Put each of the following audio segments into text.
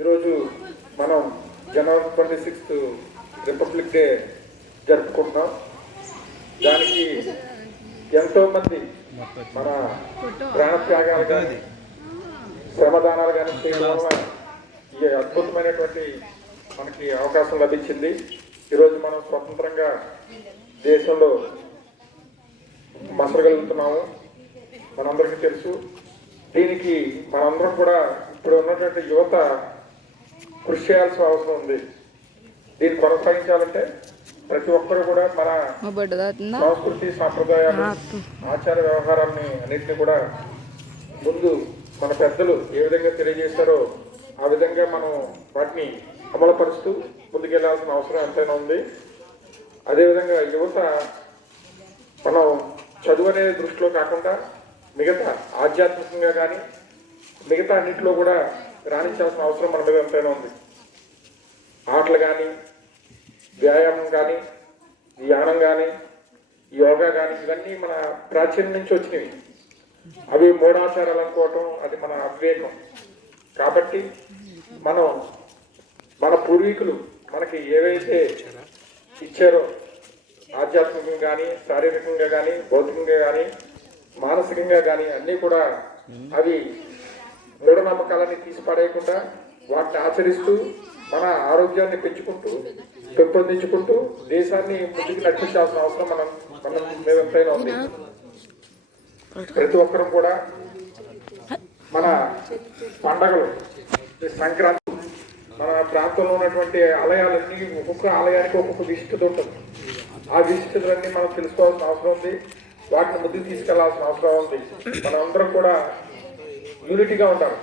ఈరోజు మనం జనవరి 26th republic day జరుపుకుంటున్నాం. దానికి ఎంతోమంది మన ప్రాణత్యాగాలు కానీ శ్రమదానాలు కానీ చేయడం వల్ల ఈ అద్భుతమైనటువంటి మనకి అవకాశం లభించింది. ఈరోజు మనం స్వతంత్రంగా దేశంలో మసలగలుగుతున్నాము. మనందరికీ తెలుసు. దీనికి మనందరం కూడా ఇప్పుడు ఉన్నటువంటి యువత కృషి చేయాల్సిన అవసరం ఉంది. దీన్ని కొనసాగించాలంటే ప్రతి ఒక్కరు కూడా మన సంస్కృతి సాంప్రదాయాలు ఆచార వ్యవహారాన్ని అన్నింటినీ కూడా ముందు మన పెద్దలు ఏ విధంగా తెలియజేశారో ఆ విధంగా మనం వాటిని అమలుపరుస్తూ ముందుకెళ్లాల్సిన అవసరం ఎంతైనా ఉంది. అదేవిధంగా యువత మనం చదువు అనే దృష్టిలో కాకుండా మిగతా ఆధ్యాత్మికంగా కానీ మిగతా అన్నింటిలో కూడా రాణించాల్సిన అవసరం మన మీద ఎంతైనా ఉంది. ఆటలు కానీ వ్యాయామం కానీ ధ్యానం కానీ యోగా కానీ ఇవన్నీ మన ప్రాచీనం నుంచి వచ్చినవి. అవి మూఢాచారాలు అనుకోవటం అది మన అవివేకం. కాబట్టి మనం మన పూర్వీకులు మనకి ఏవైతే ఇచ్చారో ఆధ్యాత్మికంగా కానీ శారీరకంగా కానీ భౌతికంగా కానీ మానసికంగా కానీ అన్నీ కూడా అవి మూఢనమ్మకాలని తీసి పడేయకుండా వాటిని ఆచరిస్తూ మన ఆరోగ్యాన్ని పెంపొందించుకుంటూ దేశాన్ని ముందుకు నడిపించాల్సిన అవసరం మన మీద ఎంతైనా ఉంది. ప్రతి ఒక్కరం కూడా మన పండగలు సంక్రాంతి మన ప్రాంతంలో ఉన్నటువంటి ఆలయాలన్నీ ఒక్కొక్క ఆలయానికి ఒక్కొక్క విశిష్టత ఉంటుంది. ఆ విశిష్టతలన్నీ మనం తెలుసుకోవాల్సిన అవసరం ఉంది. వాటిని ముందుకు తీసుకెళ్లాల్సిన అవసరం ఉంది. మనం అందరం కూడా యూనిటీగా ఉండాలి,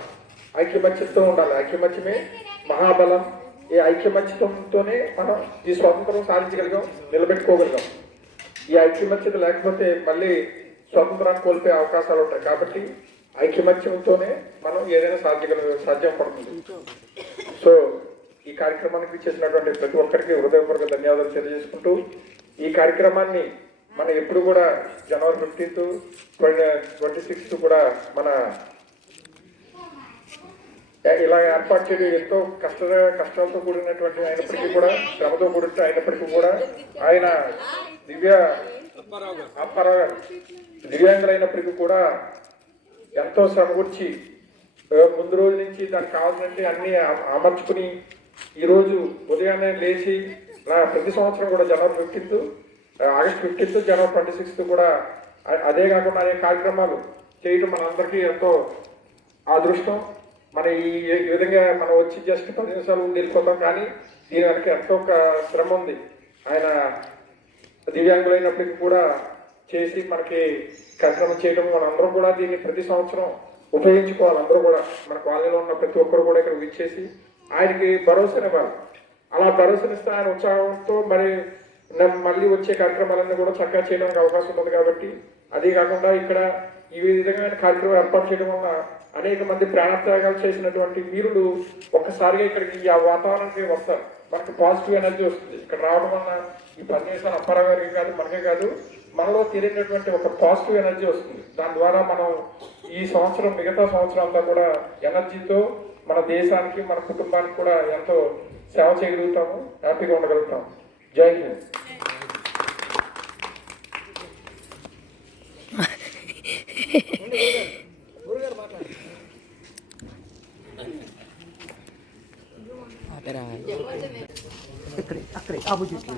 ఐక్యమత్యంతో ఉండాలి. ఐక్యమత్యమే మహాబలం. ఈ ఐక్యమత్యంతోనే మనం ఈ స్వాతంత్రం సాధించగలిగాం, నిలబెట్టుకోగలిగాం. ఈ ఐక్యమత్యత లేకపోతే మళ్ళీ స్వాతంత్రాన్ని కోల్పోయే అవకాశాలు ఉంటాయి. కాబట్టి ఐక్యమత్యంతోనే మనం ఏదైనా సాధ్యం పడుతుంది. సో ఈ కార్యక్రమానికి చేసినటువంటి ప్రతి ఒక్కరికి హృదయపూర్వక ధన్యవాదాలు తెలియజేసుకుంటూ ఈ కార్యక్రమాన్ని మనం ఎప్పుడు కూడా జనవరి 15th 26th కూడా మన ఇలా ఏర్పాటు చేయడం ఎంతో కష్టాలతో కూడినటువంటి అయినప్పటికీ కూడా శ్రమతో కూడిన అయినప్పటికీ కూడా ఆయన అప్పారావు గారు దివ్యాంగులైనప్పటికీ కూడా ఎంతో శ్రమ గురించి ముందు రోజు నుంచి దానికి కావాల్సినట్టు అన్ని అమర్చుకుని ఈరోజు ఉదయాన్నే లేచి ప్రతి సంవత్సరం కూడా జనవరి 15th ఆగస్ట్ 15th జనవరి 26th కూడా అదే కాకుండా అనే కార్యక్రమాలు చేయడం మనందరికీ ఎంతో అదృష్టం. మన ఈ విధంగా మనం వచ్చి జస్ట్ 10 నిమిషాలు వెళ్ళిపోతాం, కానీ దీని వెనక ఎంతో శ్రమ ఉంది. ఆయన దివ్యాంగులైనప్పటికీ కూడా చేసి మనకి కార్యక్రమం చేయడం మనందరం కూడా దీన్ని ప్రతి సంవత్సరం ఉపయోగించుకోవాలి. అందరూ కూడా మన కాలనీలో ఉన్న ప్రతి ఒక్కరు కూడా ఇక్కడ విచ్చేసి ఆయనకి భరోసానివ్వాలి. అలా భరోసానిస్తే ఆయన ఉత్సాహంతో మళ్ళీ వచ్చే కార్యక్రమాలన్నీ కూడా చక్కగా చేయడానికి అవకాశం ఉంటుంది. కాబట్టి అదే కాకుండా ఇక్కడ ఈ విధంగా కార్యక్రమం ఏర్పాటు చేయడం వల్ల అనేక మంది ప్రాణత్యాగాలు చేసినటువంటి వీరులు ఒక్కసారిగా ఇక్కడికి ఆ వాతావరణానికి వస్తారు. మనకు పాజిటివ్ ఎనర్జీ వస్తుంది. ఇక్కడ రావడం వల్ల ఈ 10 నిమిషాలు అప్పారావు గారికి కాదు, మనకే కాదు, మనలో తెలియనటువంటి ఒక పాజిటివ్ ఎనర్జీ వస్తుంది. దాని ద్వారా మనం ఈ సంవత్సరం మిగతా సంవత్సరం అంతా కూడా ఎనర్జీతో మన దేశానికి మన కుటుంబానికి కూడా ఎంతో సేవ చేయగలుగుతాము, హ్యాపీగా ఉండగలుగుతాము. జై హింద్. అక్కడే ఆపోజిట్